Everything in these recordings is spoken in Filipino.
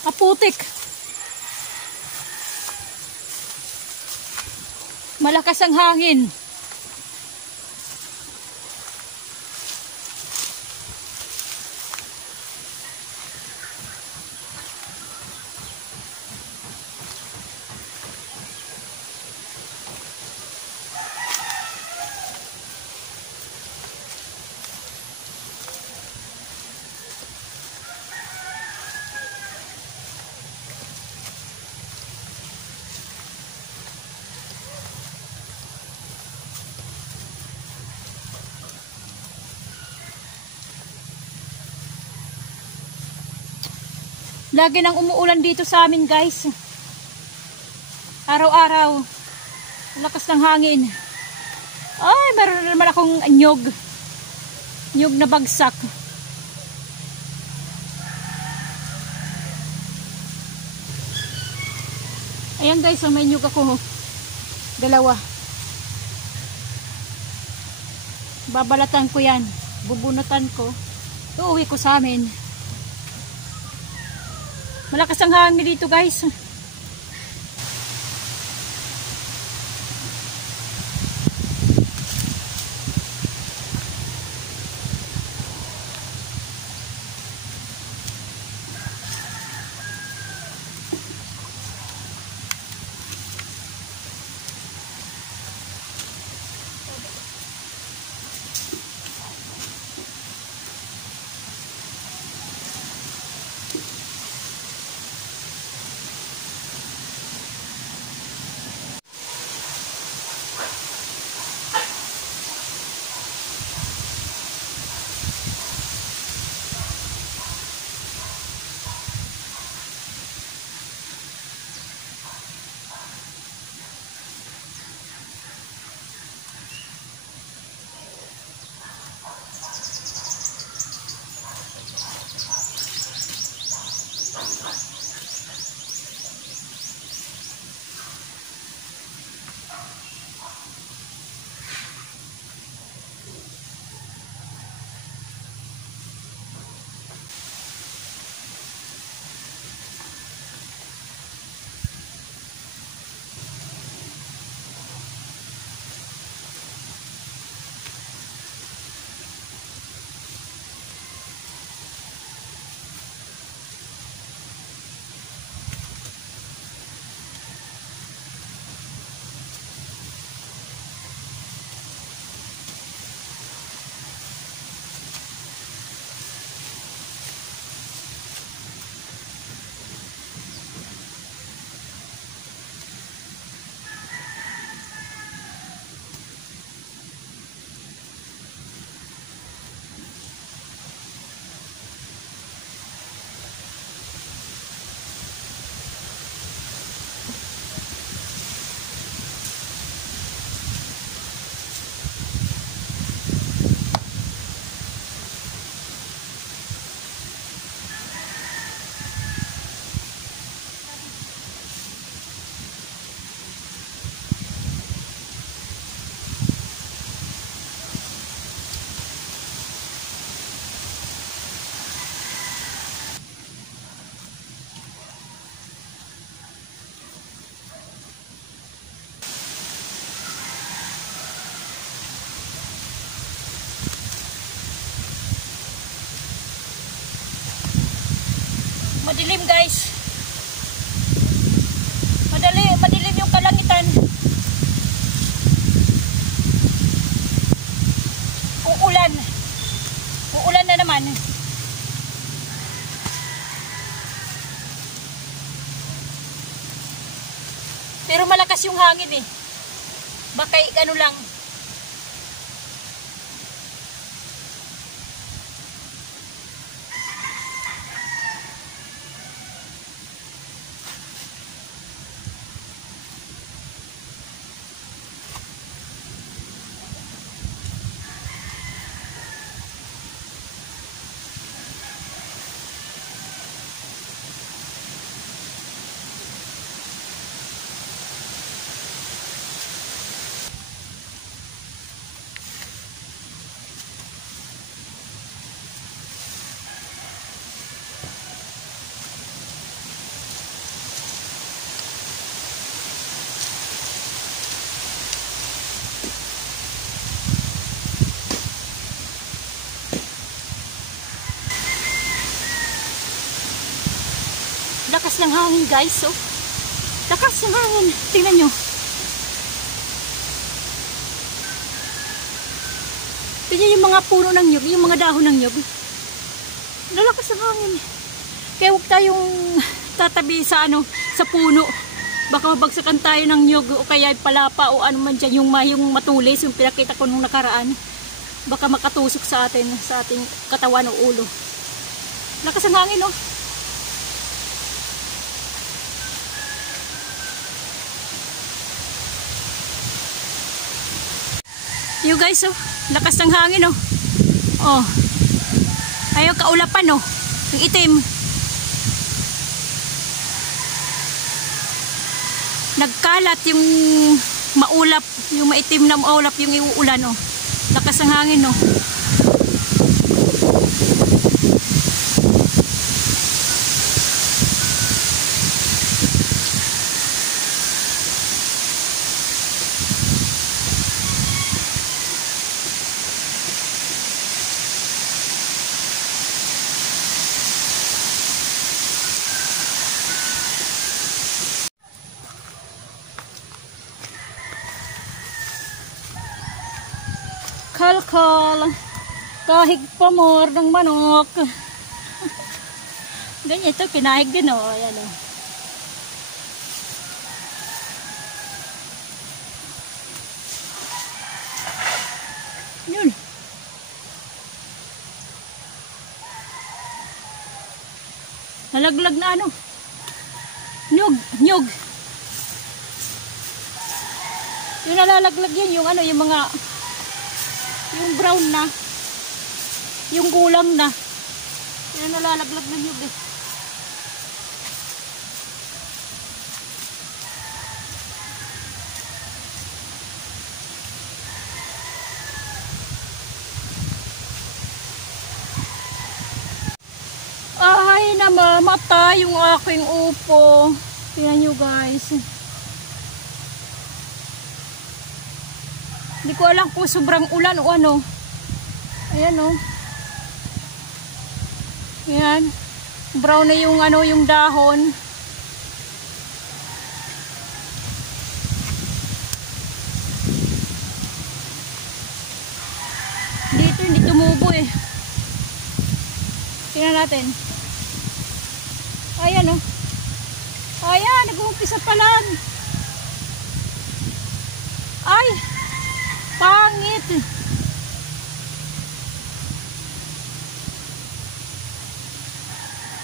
Aputik. Malakas ang hangin. Lagi nang umuulan dito sa amin, guys. Araw-araw. Lakas ng hangin. Ay, meron naman akong nyog. Nyog na bagsak. Ayan, guys, may nyog ako. Dalawa. Babalatan ko yan. Bubunatan ko. Uuwi ko sa amin. Malakas ang hangin dito, guys. Madilim, guys. Madilim yung kalangitan. Uulan. Uulan na naman. Pero malakas yung hangin eh. Baka ano lang. Lakas ng hangin guys. Oh. Lakas ng hangin. Tingnan nyo. Tingnan yung mga puno ng nyug, yung mga dahon ng nyug. Lalakas ng hangin. Kaya huwag tayong tatabi sa sa puno. Baka mabagsakan tayo ng nyug o kaya palapa o ano man dyan, yung matulis, yung pinakita ko nung nakaraan. Baka makatusok sa ating katawan o ulo. Lakas ng hangin, oh. You guys, oh, lakas ng hangin, oh. Oh. Ayaw kaulapan, oh. Yung itim. Nagkalat yung maulap, yung maitim na maulap yung iuulan, oh. Lakas ng hangin, oh. Kalkal, kahig pamor ng manok. Ganyan ito, pinahig din, oh. Ayan, oh. Yun. Nalaglag na nyug. Yung nalalaglag yan, yung yung mga yung brown na, yung gulang na, yan nalalaglag na nyug, eh. Ay, namamatay yung aking upo. Tingnan nyo guys. Hindi ko alam kung sobrang ulan o ano. Ayan, oh. Ayan. Brown na yung yung dahon. Dito hindi tumubo, eh. Tingnan natin. Ayan, oh. Ayan, nag-uumpisa pa lang. Ay! Pangit.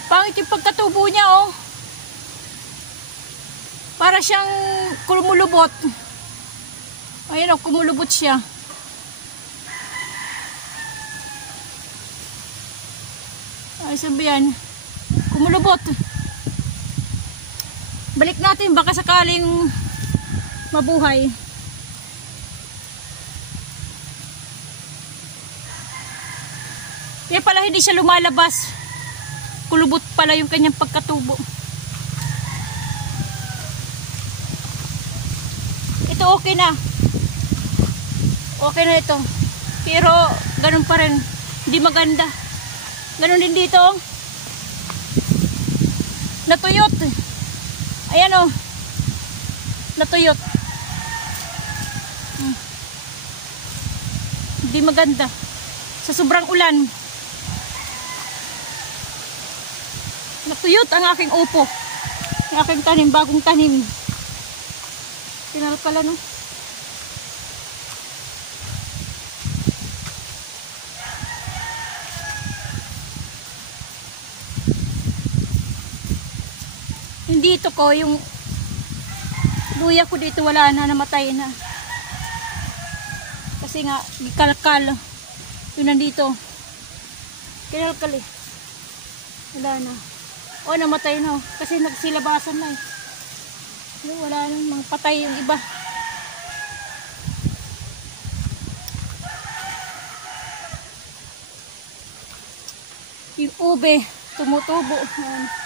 Pangit yung pagkatubo niya, oh. Para siyang kumulubot. Ayan, oh, kumulubot siya. Ay, sabi yan. Kumulubot. Balik natin, baka sakaling mabuhay. Kaya pala hindi siya lumalabas. Kulubot pala yung kanyang pagkatubo. Ito okay na. Okay na ito. Pero ganun pa rin. Hindi maganda. Ganun din dito. Natuyot. Ayan, oh. Natuyot. Hindi maganda. Sa sobrang ulan. Natuyot ang aking upo. Ang aking tanim, bagong tanim. Pinalkala, no? Yung dito ko, yung luya ko dito wala na, namatay na. Kasi nga, kalkal. Yun nandito. Kinalkal, eh. Wala na. O, namatay na, oh. Kasi nagsilabasan na, eh. Wala nang mga patay yung iba. Yung ube, tumutubo. Ayan.